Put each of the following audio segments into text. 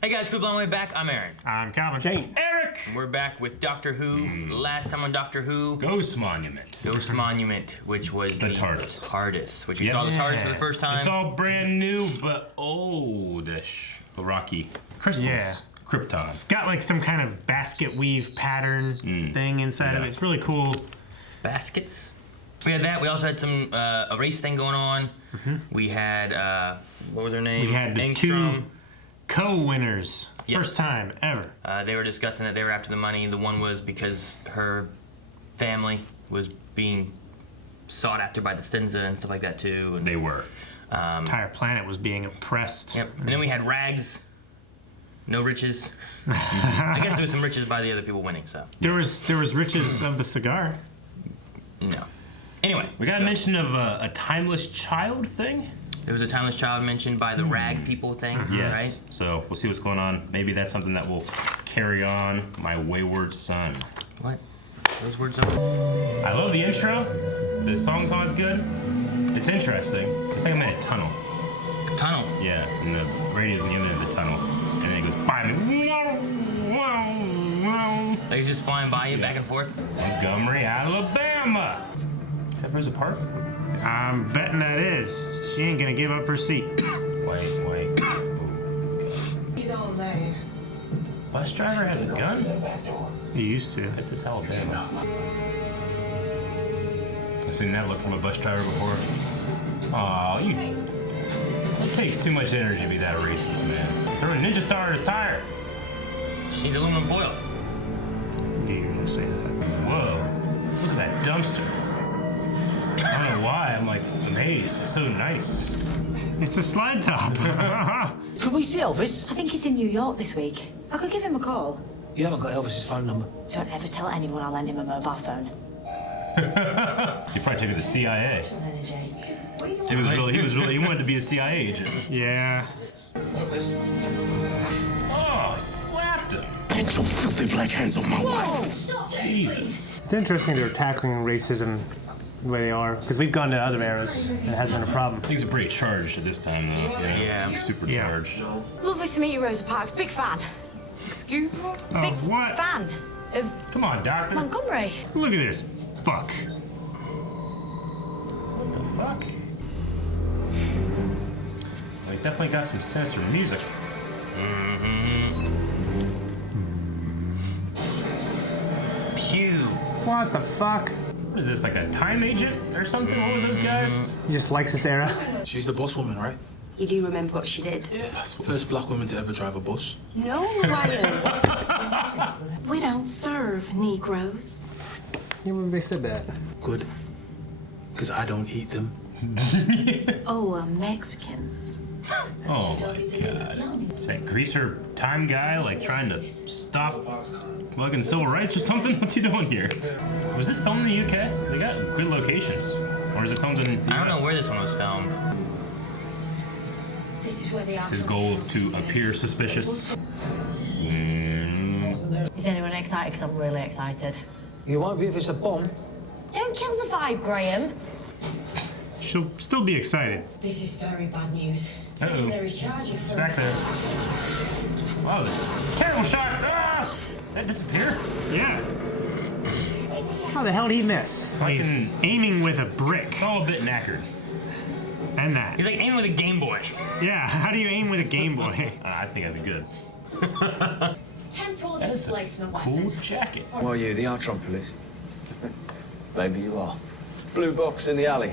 Hey guys, Crew Blown Way back. I'm Aaron. I'm Calvin. Shane. Eric! And we're back with Doctor Who. Last time on Doctor Who. Ghost Monument. Ghost Monument, which was the TARDIS. TARDIS, which we saw the TARDIS for the first time. It's all brand new, but oldish. The rocky crystals. Yeah. Krypton. It's got like some kind of basket weave pattern thing inside of it. It's really cool. Baskets. We had that. We also had some a race thing going on. We had what was her name? We had the Engstrom. two co-winners. Yes. First time ever. They were discussing that they were after the money. The one was because her family was being sought after by the Stenza and stuff like that too. And, They were. Entire planet was being oppressed. Yep. And then we had Rags. No riches. I guess there was some riches by the other people winning. So There was riches of the cigar. no. Anyway, We got a mention of a timeless child thing. there was a timeless child mentioned by the rag people thing, Yes. right? So we'll see what's going on. Maybe that's something that will carry on my wayward son. What? Those words on. I love the intro. The song song's good. It's interesting. It's like I'm in a tunnel. Tunnel. Yeah, and the radio's in the other end of the tunnel. And then it goes by me. Like it's just flying by you back and forth. Montgomery, Alabama. Is that Rosa Parks? I'm betting that is. She ain't gonna give up her seat. Wait. He's all day. Bus driver has a gun? He used to. This is Alabama. I've seen that look from a bus driver before. Aw, it takes too much energy to be that racist, man. Throw a ninja star in his tire. She needs aluminum foil. You're gonna say that. Whoa, look at that dumpster. I don't know why, I'm like amazed. It's so nice. It's a slide top. Could we see Elvis? I think he's in New York this week. I could give him a call. You haven't got Elvis's phone number. Don't ever tell anyone I lent him a mobile phone. You'd probably take it to the CIA. Energy. He wanted to be a CIA agent. Yeah. Oh, slapped him. Get your filthy black hands off my wife. Jesus. It's interesting they're tackling racism the way they are, because we've gone to other eras and it hasn't been a problem. Things are pretty charged at this time, though. Yeah. Super Yeah. charged. Lovely to meet you, Rosa Parks. Big fan. Excuse me? Big what? fan of Come on, doctor. Montgomery. Look at this. Fuck. What the fuck? Well, he's definitely got some sinister music. Pew. What the fuck? What is this, like a time agent or something? What were those guys? He just likes this era. She's the boss woman, right? You do remember what she did? Yeah. First black woman to ever drive a bus. No, Ryan. We don't serve Negroes. Yeah, when they said that. Good. Because I don't eat them. Oh, Mexicans. Oh my god. Is that greaser time guy like trying to stop fucking civil rights or something? What's he doing here? Was this filmed in the UK? They got good locations. Or is it filmed in the I don't know US? where this one was filmed. This is where they are. His goal to appear suspicious. Is anyone excited? Because I'm really excited. You won't be if it's a bomb. Don't kill the vibe, Graham. She'll still be excited. This is very bad news. Uh-oh. Secondary charge of It's back there. Wow, terrible shot! Ah! Did that disappear? Yeah. How the hell did he miss? He's Fucking- aiming with a brick. It's all a bit knackered. And that. He's like aiming with a Game Boy. Yeah, how do you aim with a Game Boy? I think that'd be good. Temporal That's a displacement cool weapon. jacket. Why are you, the Artron police? Maybe you are. Blue box in the alley.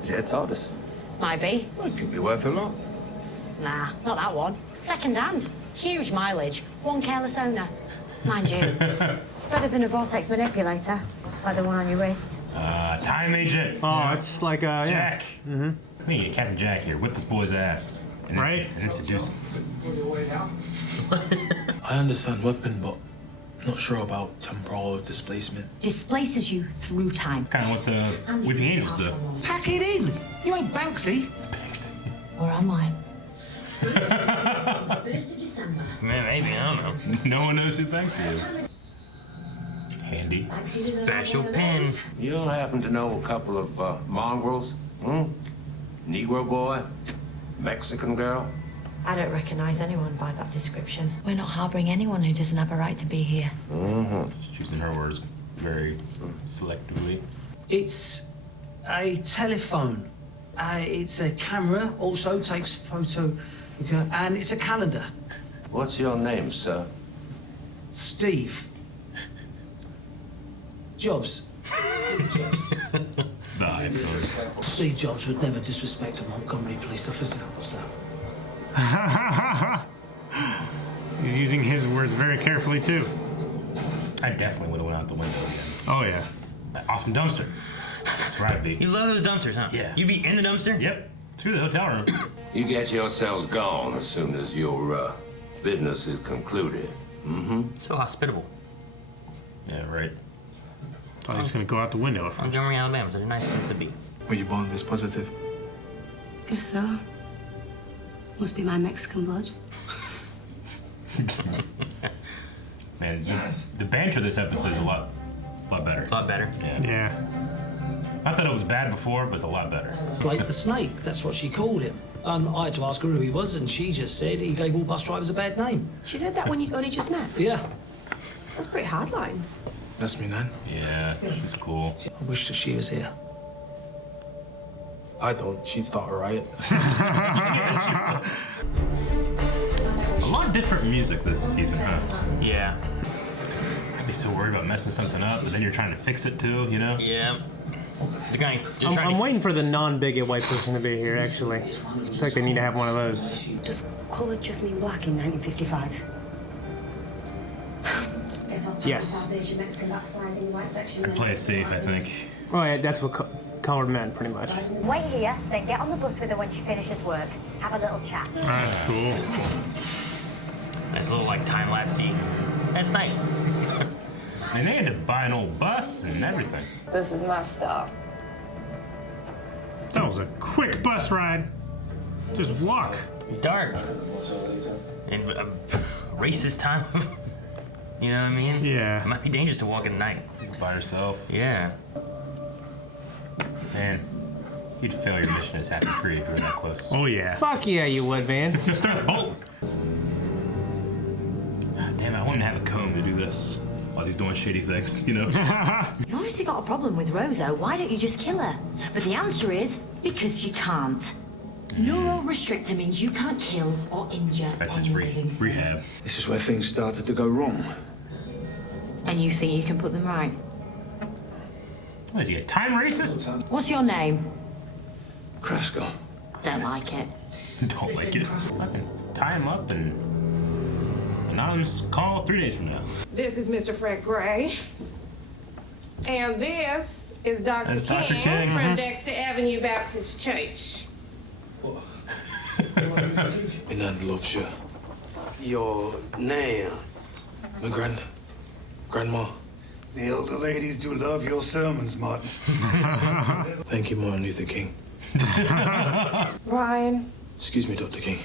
Is it a TARDIS? Might be. Well, it could be worth a lot. Nah, not that one. Second hand. Huge mileage. One careless owner. Mind you, it's better than a vortex manipulator, like the one on your wrist. Time agent. Oh, it's like a Jack. Mm-hmm. We need to get Captain Jack here. Whip this boy's ass. And then- Right. And then seduce him. I understand weapon, but I'm not sure about temporal displacement. Displaces you through time. Kind of what the Weeping Angels do. Pack it in! You ain't Banksy. Where am I? 1st of December. Man, maybe, I don't know. No one knows who Banksy is. Handy. Special pin. You happen to know a couple of mongrels? Hmm? Negro boy? Mexican girl? I don't recognise anyone by that description. We're not harbouring anyone who doesn't have a right to be here. She's choosing her words very selectively. It's a telephone. It's a camera, also takes photo, and it's a calendar. What's your name, sir? Steve. Jobs. Steve Jobs. The iPhone. Steve Jobs would never disrespect a Montgomery police officer. So. He's using his words very carefully too. I definitely would have went out the window again. Oh yeah. That awesome dumpster. That's where I'd be. You love those dumpsters, huh? Yeah. You be in the dumpster? Yep. Through the hotel room. You get yourselves gone as soon as your business is concluded. So hospitable. Yeah, right. Thought he was gonna go out the window at first. Montgomery, Alabama, so a nice place to be. Were you born this positive? Guess so. Must be my Mexican blood. Man, the banter this episode is a lot better. A lot better. Yeah. Not that it was bad before, but it's a lot better. Blake the Snake, that's what she called him. I had to ask her who he was, and she just said he gave all bus drivers a bad name. She said that when you'd only just met. Yeah. That's pretty hardline. That's me, Nan. Yeah, she's cool. I wish that she was here. I thought she'd start a riot. A lot different music this season, huh? Yeah. I'd be so worried about messing something up, but then you're trying to fix it too, you know? Yeah. The guy, I'm waiting for the non-bigot white person to be here, actually. I feel like they need to have one of those. Does colour just mean black in 1955? Yes. I'd play it safe, I think. Oh yeah, that's what colored meant, pretty much. Wait here, then get on the bus with her when she finishes work. Have a little chat. That's cool. nice little like time lapsey. That's nice. And they had to buy an old bus and everything. This is my stop. That was a quick bus ride. Just walk. Dark. And racist time. You know what I mean? Yeah. It might be dangerous to walk at night. By yourself. Yeah. Man, you'd fail your mission at Assassin's Creed if you were that close. Oh yeah. Fuck yeah, you would, man. Let's start bolting. God damn it, I wouldn't have a comb to do this while he's doing shady things, you know? You've obviously got a problem with Rosa. Why don't you just kill her? But the answer is because you can't. Neurorestrictor means you can't kill or injure That's his any living thing. rehab. This is where things started to go wrong. And you think you can put them right? What is he, a time racist? What's your name? Cresco. Don't like it. Don't like it. Fucking tie him up and anonymous call 3 days from now. This is Mr. Fred Gray. And this is Dr. That's King, Dr. King. from Dexter Avenue Baptist Church. My Nan loves you. Your name? My grandma. The elder ladies do love your sermons, Martin. Thank you, Martin Luther King. Brian. Excuse me, Dr. King.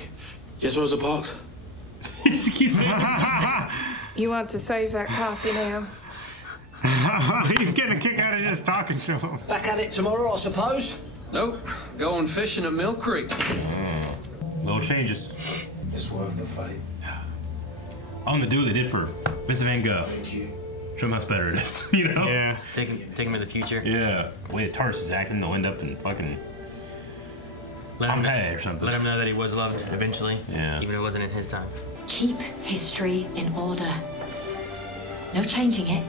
Yes, Rosa Parks? He just keeps saying You want to save that coffee now? He's getting a kick out of just talking to him. Back at it tomorrow, I suppose? Nope. Going fishing at Mill Creek. little changes. It's worth the fight. I'm gonna do what they did for Vincent Van Gogh. Show them how much better it is, you know? Yeah. Take him to the future. Yeah. The way the TARDIS is acting, they'll end up in fucking Let him, Pompeii or something. let him know that he was loved eventually. Yeah. Even if it wasn't in his time. Keep history in order. No changing it,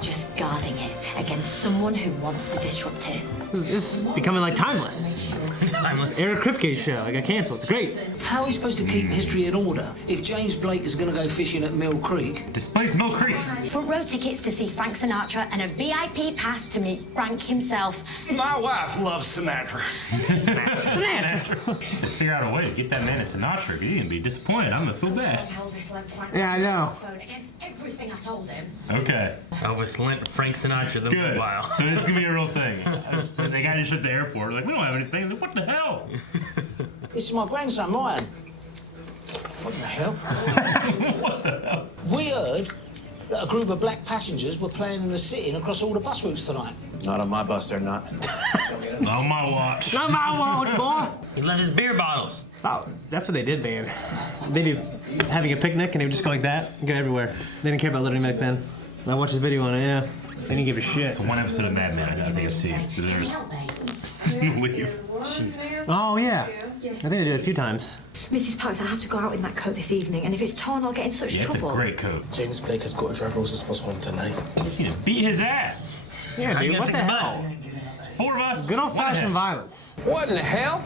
just guarding it against someone who wants to disrupt it. This is becoming like timeless. Timeless. Eric Kripke's show. I got canceled. It's great. How are we supposed to keep history in order if James Blake is going to go fishing at Mill Creek? Displace Mill Creek. Front row tickets to see Frank Sinatra and a VIP pass to meet Frank himself. My wife loves Sinatra. Sinatra. Figure out a way to get that man a Sinatra. He's gonna be disappointed. I'm gonna feel bad. Elvis lent Frank Yeah, I know. phone against everything I told him. Okay. Elvis lent Frank Sinatra the Good. mobile. So it's gonna be a real thing. They got just at the airport. Like, we don't have anything. Like, what the hell? This is my grandson, Ryan. What the hell? What the hell? We heard that a group of black passengers were planning a sit-in across all the bus routes tonight. Not on my bus, they're not. Not on my watch. Not my watch, boy. He left his beer bottles. Oh, that's what they did, man. They did having a picnic and they would just go like that and go everywhere. They didn't care about littering back then. I watched this video on it, yeah. They didn't give a shit. It's one episode of Mad Men I think I've seen. Leave. Jesus. Oh, yeah. I think they did it a few times. Mrs. Parks, I have to go out in that coat this evening, and if it's torn, I'll get in such Yeah, it's a trouble. great coat. James Blake has got to drive Rosa's bus home tonight. Just need to beat his ass. Yeah, How you dude, gonna what the fix the hell? It's 4 of us. Good one old-fashioned ahead. violence. What in the hell?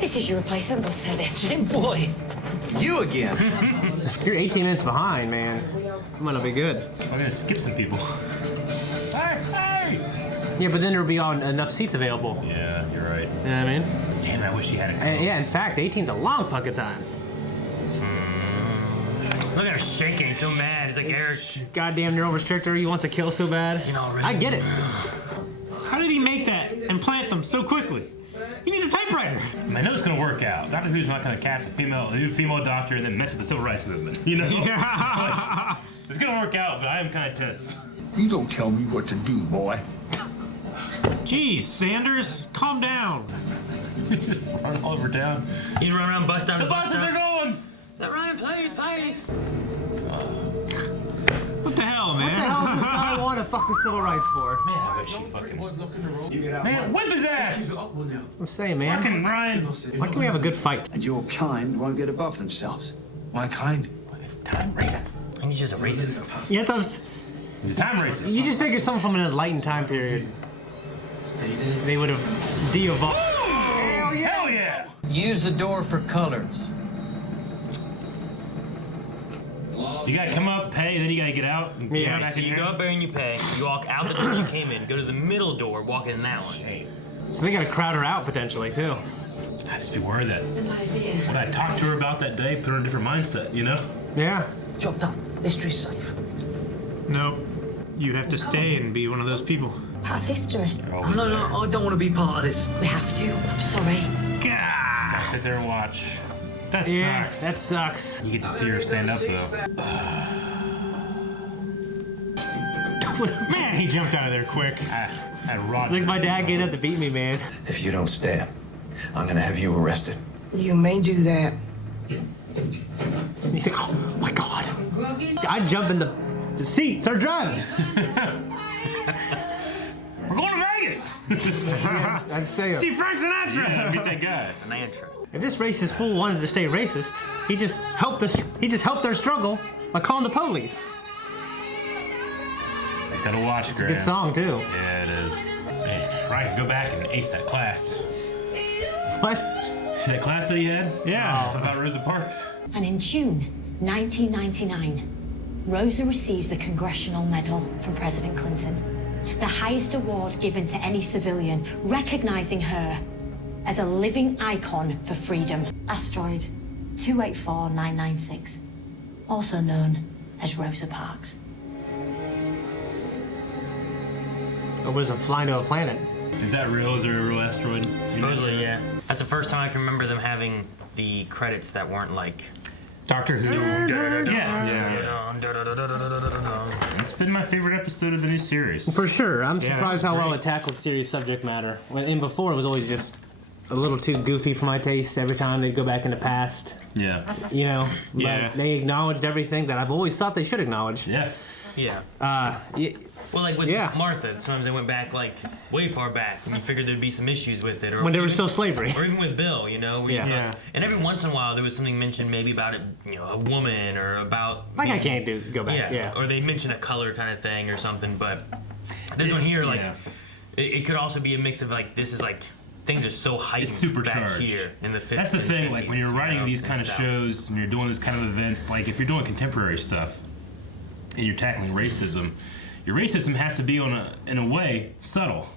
This is your replacement bus service. Jim boy. You again. You're 18 minutes behind, man. That might not be good. I'm gonna skip some people. Hey, hey! Yeah, but then there'll be enough seats available. Yeah, you're right. You know what I mean? Damn, I wish he had a coat. Yeah, in fact, 18's a long fucking time. Look at her shaking, he's so mad. He's like, Eric. Goddamn neural restrictor, he wants to kill so bad. You know, really. I get it. How did he make that and plant them so quickly? He needs a typewriter. I know it's gonna work out. Doctor Who's not gonna cast a new female doctor and then mess with the civil rights movement. You know? Yeah. It's gonna work out, but I am kind of tense. You don't tell me what to do, boy. Jeez, Sanders, calm down. Just run all over town. He's running around, bus down The to bus buses stop. are going! They're running, please, please. What the hell, man? What the hell does this guy want a fucking civil rights for? Man, I wish he fucking... Man, whip his ass! I'm saying, man. Fucking Ryan. Why can't we have a good fight? And your kind won't get above themselves. My kind. Time racist. And he's just a racist. Yeah, He's a time racist. you just figure something from an enlightened time period. They would have de-evolved. Hell yeah! Hell yeah! Use the door for colors. So you gotta come up, pay, then you gotta get out. And get Yeah, back So in you there. go up there and you pay. You walk out the door you came in, go to the middle door, walk in that one. So they gotta crowd her out potentially too. I just be worried that what I talked to her about that day put her in a different mindset, you know? Yeah. Job done. History's safe. Nope. You have to stay and be one of those people. Part of history. No, I don't want to be part of this. We have to. I'm sorry. Just gotta sit there and watch. That Yeah, sucks. that sucks. You get to see her stand up though. Man, he jumped out of there quick. I Roger. It's like my dad getting up to beat me, man. If you don't stay, I'm gonna have you arrested. You may do that. He's like, oh my god. I jump in the seat, start driving. We're going to Vegas! I'd say See Frank Sinatra. Yeah, beat that guy. An antro. if this racist fool wanted to stay racist, he just helped their struggle by calling the police. He's gotta watch, Graham. Good song too. Yeah, it is. Man, Ryan, go back and ace that class. What? That class that he had? Yeah. About Rosa Parks. And in June 1999, Rosa receives the Congressional Medal from President Clinton, the highest award given to any civilian, recognizing her as a living icon for freedom. Asteroid 284996, also known as Rosa Parks. Or was it flying to a planet? Is that real? Is there a real asteroid? Supposedly, yeah. That's the first time I can remember them having the credits that weren't like. Doctor Who. It's been my favorite episode of the new series. For sure. I'm Yeah, surprised that's how well great. it tackled serious subject matter. And before it was always just a little too goofy for my taste every time they'd go back in the past. Yeah. You know? But Yeah. they acknowledged everything that I've always thought they should acknowledge. Yeah. Yeah. Well, like with yeah. Martha, sometimes they went back like way far back, and you figured there'd be some issues with it, or when there was even- still slavery. or even with Bill, you know. Where you Yeah. thought- Yeah. And every once in a while, there was something mentioned, maybe about it, you know, a woman or about. Like I maybe- can't go back. Yeah. Or they mention a color kind of thing or something, but this one here, like, Yeah. it could also be a mix of like this is like things are so heightened It's supercharged. back here in the 50s. That's the thing, like when you're writing these kind of South. shows and you're doing this kind of events, like if you're doing contemporary stuff and you're tackling racism, your racism has to be in a way subtle.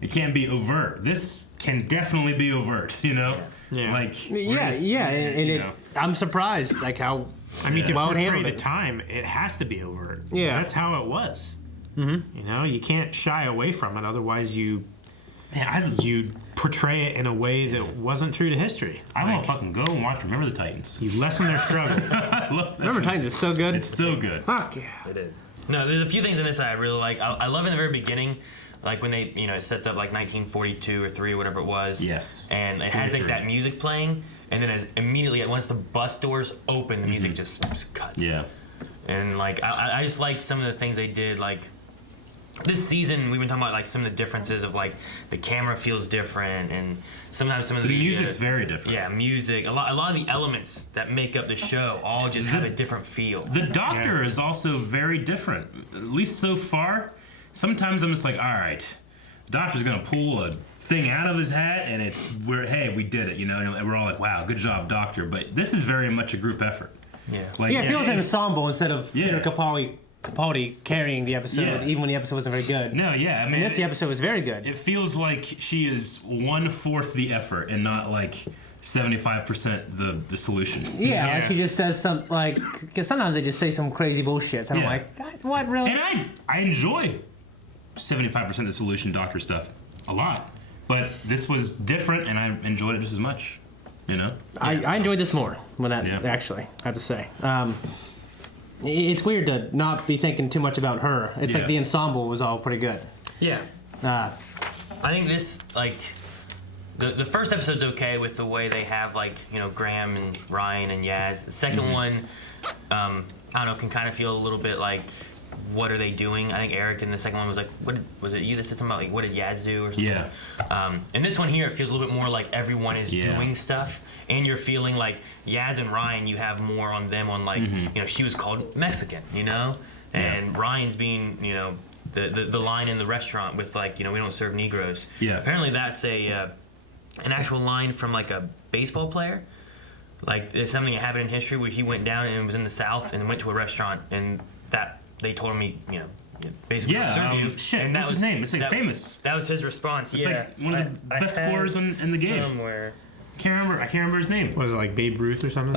It can't be overt. This can definitely be overt, you know? Yeah. Like Yeah, and you it, know. I'm surprised, like how. I mean, to well it portray handled the it. time, it has to be overt. Yeah. That's how it was. Mm-hmm. You know, you can't shy away from it, otherwise you portray it in a way that wasn't true to history. I want to fucking go and watch Remember the Titans. You lessen their struggle. I love that. Remember Titans is so good. It's so good. Fuck yeah. It is. No, there's a few things in this that I really like. I love in the very beginning, like when they, it sets up like 1942 or 3 or whatever it was. Yes. And it has like that music playing, and then as immediately once the bus doors open, the music just cuts. Yeah. And like I just like some of the things they did. Like this season, we've been talking about like some of the differences of like the camera feels different, and sometimes some of the music's very different. Yeah, music. A lot of the elements that make up the show all just have a different feel. The Doctor is also very different, at least so far. Sometimes I'm just like, all right, Doctor's gonna pull a thing out of his hat, and hey, we did it, and we're all like, wow, good job, Doctor. But this is very much a group effort. Yeah. Like, it feels an ensemble instead of Peter Capaldi carrying the episode, even when the episode wasn't very good. No, yeah, I mean, the episode was very good. It feels like she is 1/4 the effort and not like 75% the solution. Yeah, like she just says because sometimes they just say some crazy bullshit. And I'm like, God, what really? And I enjoy 75% of the solution Doctor stuff a lot, but this was different, and I enjoyed it just as much. I enjoyed this more than that, actually, I have to say. It's weird to not be thinking too much about her. It's like the ensemble was all pretty good. Yeah. I think this, like, the first episode's okay with the way they have, like, Graham and Ryan and Yaz. The second one, I don't know, can kind of feel a little bit like, what are they doing? I think Eric in the second one was like, was it you that said something about, like, what did Yaz do or something? Yeah. And this one here, it feels a little bit more like everyone is doing stuff, and you're feeling like Yaz and Ryan, you have more on them on, like, she was called Mexican, and Ryan's being, the line in the restaurant with, like, we don't serve Negroes. Yeah. Apparently that's an actual line from, like, a baseball player. Like, it's something that happened in history where he went down and was in the South and went to a restaurant, and that they told him basically serve you. Shit, and what's his name? It's like famous. That was his response. It's like one of the best scorers in the game. Somewhere. I can't remember his name. Was it like Babe Ruth or something?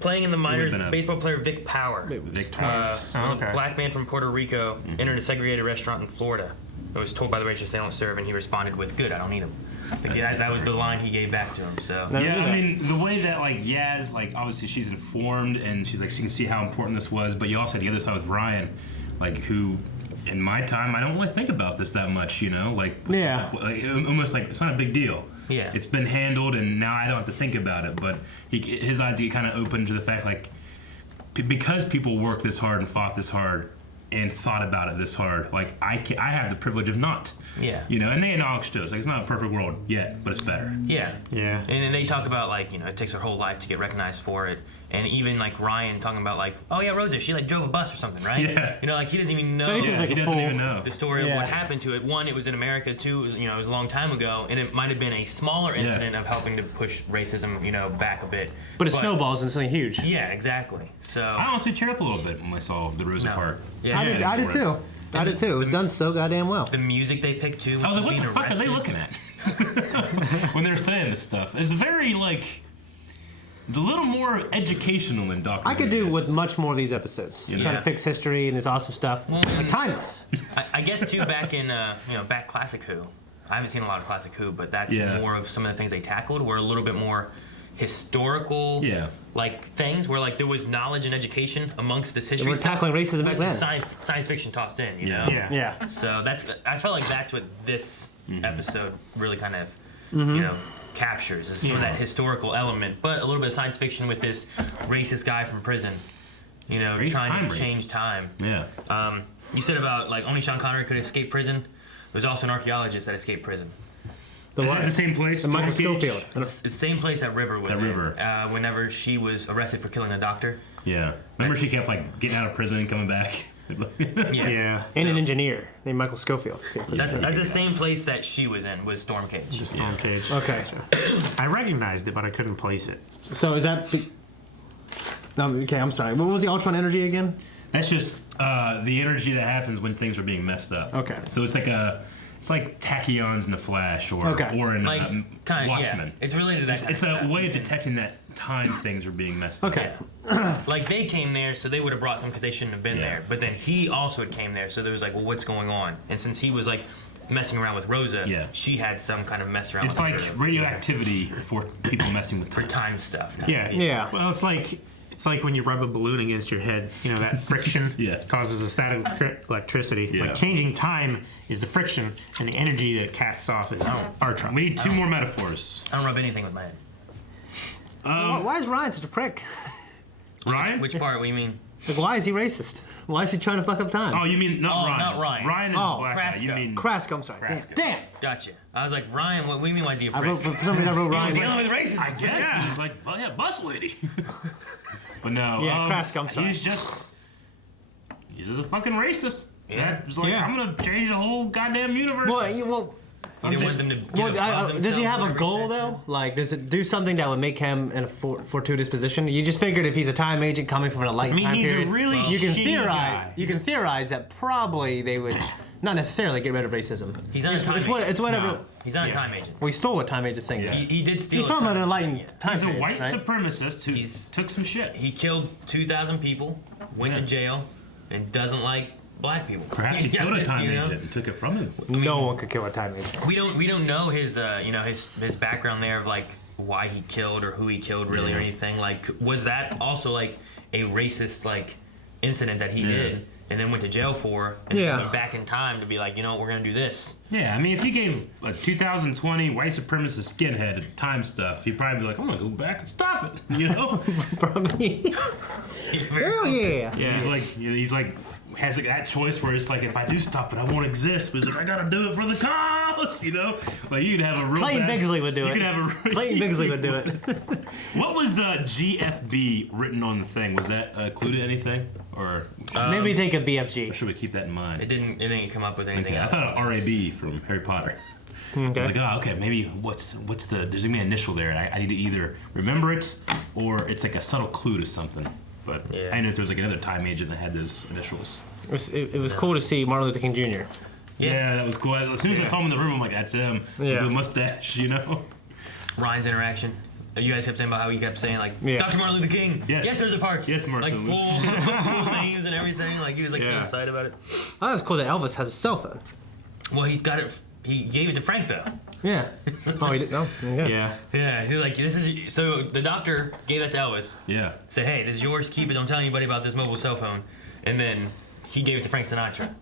Playing in the minors, baseball player Vic Power. Vic Power. A black man from Puerto Rico entered a segregated restaurant in Florida. It was told by the waitress they don't serve, and he responded with, "Good, I don't need them." That was the line he gave back to him. So yeah, I mean, the way that like Yaz, like obviously she's informed and she's like she can see how important this was, but you also had the other side with Ryan, like who. In my time, I don't really think about this that much, like almost like it's not a big deal. Yeah, it's been handled, and now I don't have to think about it. But his eyes get kind of open to the fact, like, because people worked this hard and fought this hard and thought about it this hard, like I have the privilege of not. Yeah. And they acknowledge this. Like, it's not a perfect world yet, but it's better. Yeah. Yeah. And then they talk about, like, it takes her whole life to get recognized for it. And even, like, Ryan talking about, like, oh, yeah, Rosa, she, like, drove a bus or something, right? Yeah. Like, he doesn't even know. He doesn't even know the story of what happened to it. One, it was in America. Two, it was a long time ago. And it might have been a smaller incident of helping to push racism, back a bit. But it snowballs into something huge. Yeah, exactly. So I honestly teared up a little bit when I saw the Rosa part. Yeah. I did too. I did too. It was done so goddamn well. The music they picked too. I was like, what the fuck are they looking at? When they're saying this stuff. It's very, like, a little more educational than Doctor. I could do with much more of these episodes. Trying to fix history and this awesome stuff. Like timeless. I guess too, back in back Classic Who. I haven't seen a lot of Classic Who, but that's more of some of the things they tackled were a little bit more historical like things where like there was knowledge and education amongst this history. We're tackling racism back then. Science fiction tossed in, you know? Yeah. So I felt like that's what this episode really kind of captures is some of that historical element, but a little bit of science fiction with this racist guy from prison, trying to change time. Yeah. You said about like only Sean Connery could escape prison. There's also an architect that escaped prison. Is that the same place? The Michael Scofield. It's the same place that River was in. Whenever she was arrested for killing a doctor. Yeah. Remember she kept like getting out of prison and coming back? Yeah. And an engineer named Michael Schofield. That's the same place that she was in, was Storm Cage. The Storm Cage. Okay. I recognized it, but I couldn't place it. So is that... okay, I'm sorry. What was the Ultron energy again? That's just the energy that happens when things are being messed up. Okay. So it's like tachyons in the Flash or in like, Watchmen. It's related to that. It's a way of detecting that time things are being messed up. Okay. Like they came there, so they would have brought some because they shouldn't have been there. But then he also had came there, so there was like, well, what's going on? And since he was like messing around with Rosa, she had some kind of mess around. It's with like her. radioactivity for people messing with for time stuff. Yeah. Well, it's like when you rub a balloon against your head. You know, that friction causes a static electricity. Yeah. Like changing time is the friction, and the energy that it casts off is Artron. We need two more metaphors. I don't rub anything with my head. Why is Ryan such a prick? Ryan? Which part? What do you mean? Like, why is he racist? Why is he trying to fuck up time? Oh, you mean Ryan? Not Ryan. Ryan is the black guy. You Kraska. mean Kraska, I'm sorry. Kraska. Damn! Gotcha. I was like, Ryan, what do you mean, why is he a prick? For some reason I wrote Ryan. He's dealing with racism. I guess he's like, well, yeah, bus lady. But no, Kraska, I'm sorry. he's just a fucking racist. Yeah. He's like, I'm gonna change the whole goddamn universe. He didn't want them to get above does he have a themselves, goal though? Like, does it do something that would make him in a fortuitous position? You just figured if he's a time agent coming from an enlightened time he's period, a really you can shitty theorize. guy. You can theorize that probably they would not necessarily get rid of racism. He's not a time agent. It's whatever. No, he's not a time agent. We stole what time agents think. He did steal. He's from an enlightened time He's a period. white right? supremacist who took some shit. He killed 2,000 people, went to jail, and doesn't like black people. Perhaps he killed a time agent and took it from him. No one could kill a time agent. We don't know his his background there of like why he killed or who he killed really or anything. Like, was that also like a racist like incident that he did and then went to jail for and then went back in time to be like, you know what, we're gonna do this. Yeah, I mean, if you gave a 2020 white supremacist skinhead time stuff, he'd probably be like, I'm gonna go back and stop it, you know? Probably. Hell yeah. Yeah, he's like has like that choice where it's like, if I do stop it, I won't exist. But he's like, I gotta do it for the cause, you know? Like, you could have a real Clayton Bigsley would do it. You could have a Clayton Bigsley would do it. What was GFB written on the thing? Was that included anything? Or maybe think of BFG. Or should we keep that in mind? It didn't come up with anything Okay, else. I thought of RAB from Harry Potter. I was like, oh, okay, maybe what's the, there's gonna be an initial there, and I need to either remember it or it's like a subtle clue to something. But I didn't know if there was like another time agent that had those initials. It was cool to see Martin Luther King Jr. Yeah, that was cool. As soon as I saw him in the room, I'm like, that's him. Yeah. With the mustache, you know? Ryan's interaction. You guys kept saying about how he kept saying like, Dr. Martin Luther King. Yes. Rosa Parks. Yes, Martin Like full names and everything. Like he was like so excited about it. Oh, that's cool that Elvis has a cell phone. Well, he got it. He gave it to Frank though. Yeah. Oh, he did. Oh, Yeah. Yeah. He's like, this is so. The doctor gave that to Elvis. Yeah. Said, hey, this is yours. Keep it. Don't tell anybody about this mobile cell phone. And then he gave it to Frank Sinatra.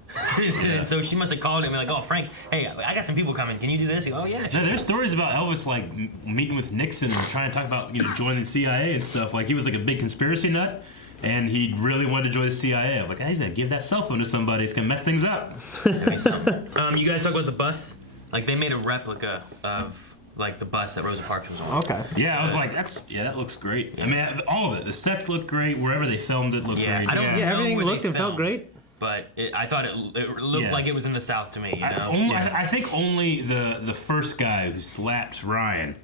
So she must have called him and like, oh, Frank, hey, I got some people coming. Can you do this? He goes, oh yeah. Sure. There's stories about Elvis like meeting with Nixon and trying to talk about joining the CIA and stuff. Like he was like a big conspiracy nut, and he really wanted to join the CIA. I'm like, he's gonna give that cell phone to somebody. It's gonna mess things up. You guys talk about the bus. Like they made a replica of like the bus that Rosa Parks was on. Okay. Yeah, I was like, that looks great. I mean, all of it. The sets look great. Wherever they filmed it looked great. I don't know everything where looked they and felt filmed, great. But I thought it looked like it was in the South to me. You know? I think only the first guy who slapped Ryan,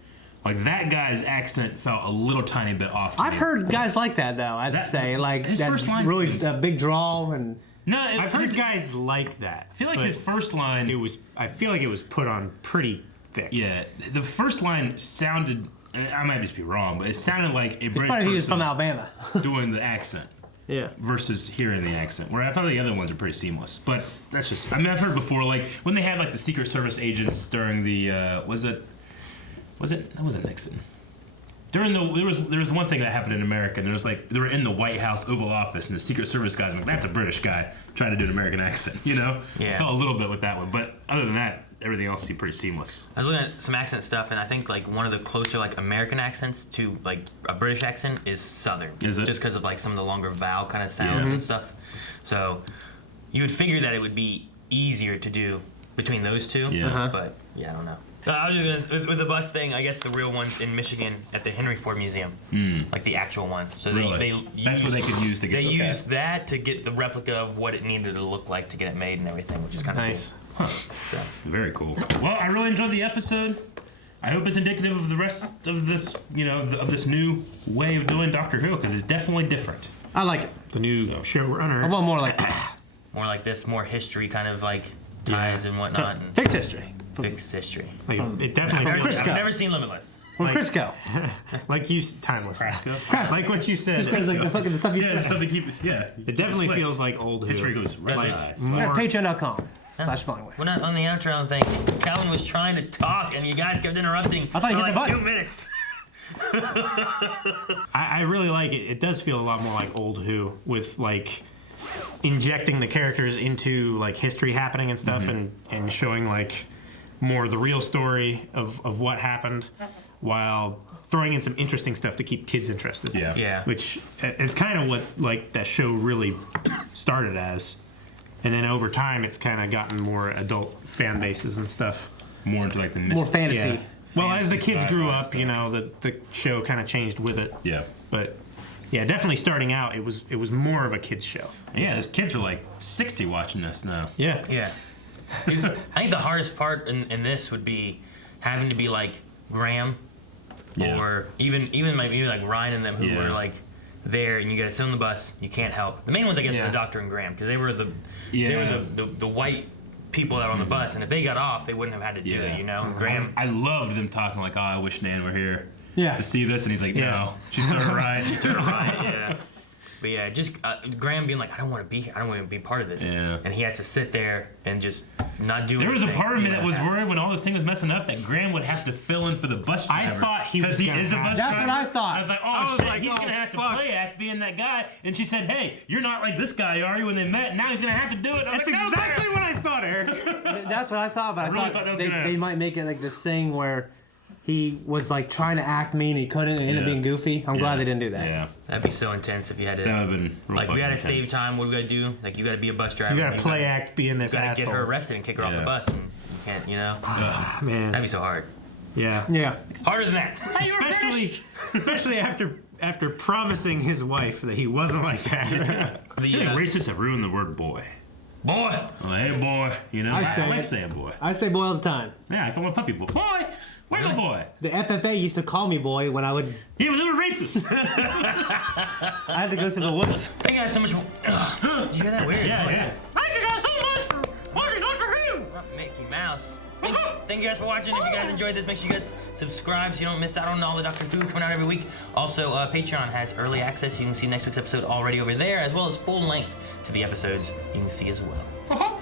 like that guy's accent felt a little tiny bit off. To I've me. heard guys like that though. I'd say like his that first line really seemed- big drawl and. No, I've heard guys like that. I feel like his first line. I feel like it was put on pretty thick. Yeah, the first line sounded. I might just be wrong, but it sounded like a British funny he was person from Alabama doing the accent. Yeah. Versus hearing the accent, where I thought the other ones are pretty seamless. But that's just. I mean, I've heard before, like when they had like the Secret Service agents during the. Was it? That wasn't Nixon. During there was one thing that happened in America. And there was like they were in the White House Oval Office, and the Secret Service guys were like, that's a British guy trying to do an American accent, you know? Yeah. I felt a little bit with that one, but other than that, everything else seemed pretty seamless. I was looking at some accent stuff, and I think like one of the closer like American accents to like a British accent is Southern. Is it? Just because of like some of the longer vowel kind of sounds and stuff. So you would figure that it would be easier to do between those two. Yeah. But yeah, I don't know. I was just gonna, with the bus thing, I guess the real one's in Michigan at the Henry Ford Museum, like the actual one. So That's what they could use to get. They used that to get the replica of what it needed to look like to get it made and everything, which is kind of nice. Cool. Huh. So very cool. Well, I really enjoyed the episode. I hope it's indicative of the rest of this, of this new way of doing Doctor Who, because it's definitely different. I like it. The new showrunner. I want more like more like this, more history kind of like ties and whatnot. And fixed history. Fixed history. Like, it definitely feels I've never seen Limitless. Or Crisco. Like you, timeless. Like what you said. Just like the fucking stuff you Yeah, said. stuff to keep. Yeah. It definitely feels like old history Who. goes Like right. more Patreon.com. slash falling away. We're not on the outro, I don't think. Calvin was trying to talk, and you guys kept interrupting. I thought you for hit the like button. 2 minutes. I really like it. It does feel a lot more like old Who, with like injecting the characters into like history happening and stuff, and showing like more the real story of what happened, while throwing in some interesting stuff to keep kids interested. Yeah. Which is kind of what like that show really started as, and then over time it's kind of gotten more adult fan bases and stuff. More into like the More fantasy. Yeah. Well, as the kids grew up, stuff. you know, the show kind of changed with it. Yeah. But yeah, definitely starting out, it was more of a kids show. Yeah, those kids are like 60 watching this now. Yeah. Yeah. I think the hardest part in this would be having to be like Graham, or even maybe like Ryan and them who were like there, and you got to sit on the bus. You can't help. The main ones, I guess, are the Doctor and Graham, because they were the white people that were on the bus, and if they got off, they wouldn't have had to do it. You know, Graham. I loved them talking like, "Oh, I wish Nan were here Yeah. to see this," and he's like, "No, she's doing it right." She's doing it right. Yeah. But yeah, just Graham being like, I don't want to be here. I don't want to be part of this. Yeah. And he has to sit there and just not do anything. There was a part of me that was worried when all this thing was messing up that Graham would have to fill in for the bus driver. I thought he was because he gonna is a have bus to. driver. That's what I thought. I was like, oh shit, he's gonna have to play act being that guy. And she said, hey, you're not like this guy, are you? When they met, now he's gonna have to do it. I was That's like, exactly no, what I thought, Eric. That's what I thought, but I really thought thought that was they, gonna they might make it like this thing where he was like trying to act mean, he couldn't, and ended up being goofy. I'm glad they didn't do that. Yeah. That'd be so intense if you had to. That would have been real Like, we fucking gotta save intense. time. What do we gotta do? Like, you gotta be a bus driver. You gotta play act being this You gotta asshole. get her arrested and kick her off the bus, and you can't, you know? Man. That'd be so hard. Yeah. Yeah. Harder than that. Especially after promising his wife that he wasn't like that. I think racists have ruined the word boy. Boy! Well, hey, boy. You know, I I say like it. saying boy. I say boy all the time. Yeah, I call him a puppy boy. Boy! Where's the boy? The FFA used to call me boy when I would. Yeah, but they were racist. I had to go through the woods. Thank you guys so much for. Did you hear that? Weird. Yeah. Thank you guys so much for watching Not For Who! Mickey Mouse. Thank you guys for watching. If you guys enjoyed this, make sure you guys subscribe so you don't miss out on all the Doctor Who coming out every week. Also, Patreon has early access. You can see next week's episode already over there, as well as full length to the episodes you can see as well.